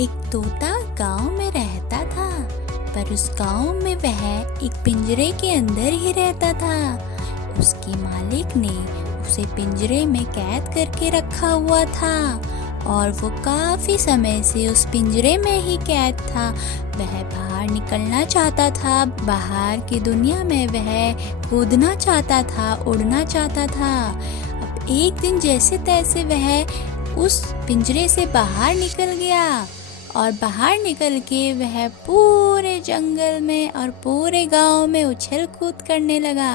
एक तोता गांव में रहता था, पर उस गांव में वह एक पिंजरे के अंदर ही रहता था। उसके मालिक ने उसे पिंजरे में कैद करके रखा हुआ था और वो काफी समय से उस पिंजरे में ही कैद था। वह बाहर निकलना चाहता था, बाहर की दुनिया में वह कूदना चाहता था, उड़ना चाहता था। अब एक दिन जैसे तैसे वह उस पिंजरे से बाहर निकल गया और बाहर निकल के वह पूरे जंगल में और पूरे गांव में उछल कूद करने लगा।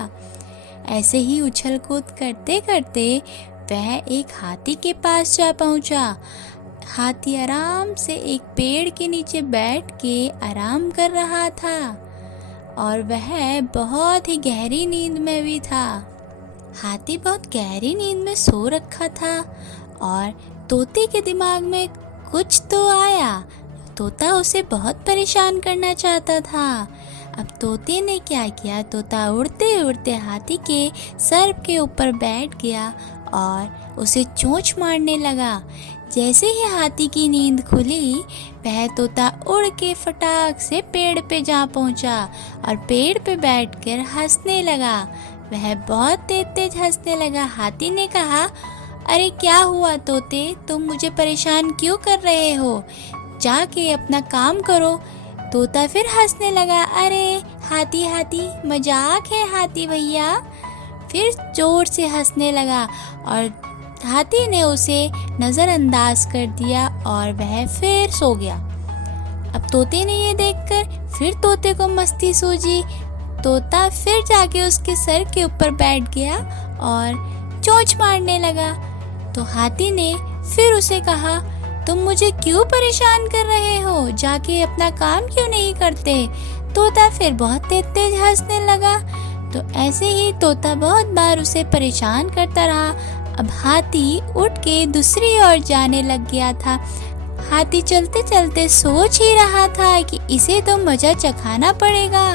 ऐसे ही उछल कूद करते करते वह एक हाथी के पास जा पहुंचा। हाथी आराम से एक पेड़ के नीचे बैठ के आराम कर रहा था और वह बहुत ही गहरी नींद में भी था। हाथी बहुत गहरी नींद में सो रखा था और तोते के दिमाग में कुछ तो आया। तोता उसे बहुत परेशान करना चाहता था। अब तोते ने क्या किया, तोता उड़ते उड़ते हाथी के सर के ऊपर बैठ गया और उसे चोंच मारने लगा। जैसे ही हाथी की नींद खुली, वह तोता उड़ के फटाक से पेड़ पे जा पहुंचा और पेड़ पे बैठकर हंसने लगा। वह बहुत तेज तेज हंसने लगा। हाथी ने कहा, अरे क्या हुआ तोते, तुम मुझे परेशान क्यों कर रहे हो? जाके अपना काम करो। तोता फिर हंसने लगा, अरे हाथी हाथी, मजाक है हाथी भैया। फिर जोर से हंसने लगा और हाथी ने उसे नज़रअंदाज कर दिया और वह फिर सो गया। अब तोते ने ये देखकर फिर तोते को मस्ती सूझी। तोता फिर जाके उसके सर के ऊपर बैठ गया और चोंच मारने लगा। तो हाथी ने फिर उसे कहा, तुम मुझे क्यों परेशान कर रहे हो? जाके अपना काम क्यों नहीं करते? तोता फिर बहुत तेज तेज हंसने लगा। तो ऐसे ही तोता बहुत बार उसे परेशान करता रहा। अब हाथी उठ के दूसरी ओर जाने लग गया था। हाथी चलते चलते सोच ही रहा था कि इसे तो मजा चखाना पड़ेगा।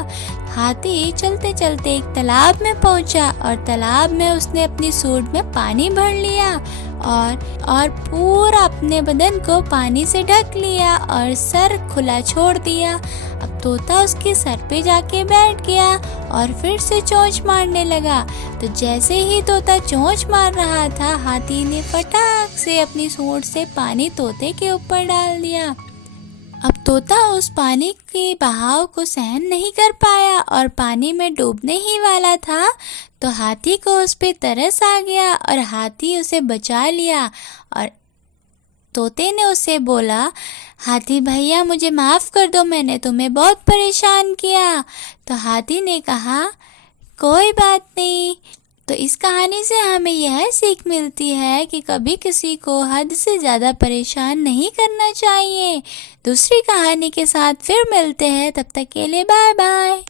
हाथी चलते चलते एक तालाब में पहुंचा और तालाब में उसने अपनी सूंड में पानी भर लिया और पूरा अपने बदन को पानी से ढक लिया और सर खुला छोड़ दिया। अब तोता उसके सर पे जाके बैठ गया और फिर से चोंच मारने लगा। तो जैसे ही तोता चोंच मार रहा था, हाथी ने फटाक से अपनी सूंड से पानी तोते के ऊपर डाल दिया। अब तोता उस पानी के बहाव को सहन नहीं कर पाया और पानी में डूबने ही वाला था। तो हाथी को उस पे तरस आ गया और हाथी उसे बचा लिया। और तोते ने उसे बोला, हाथी भैया मुझे माफ़ कर दो, मैंने तुम्हें बहुत परेशान किया। तो हाथी ने कहा, कोई बात नहीं। तो इस कहानी से हमें यह सीख मिलती है कि कभी किसी को हद से ज़्यादा परेशान नहीं करना चाहिए। दूसरी कहानी के साथ फिर मिलते हैं, तब तक के लिए बाय बाय।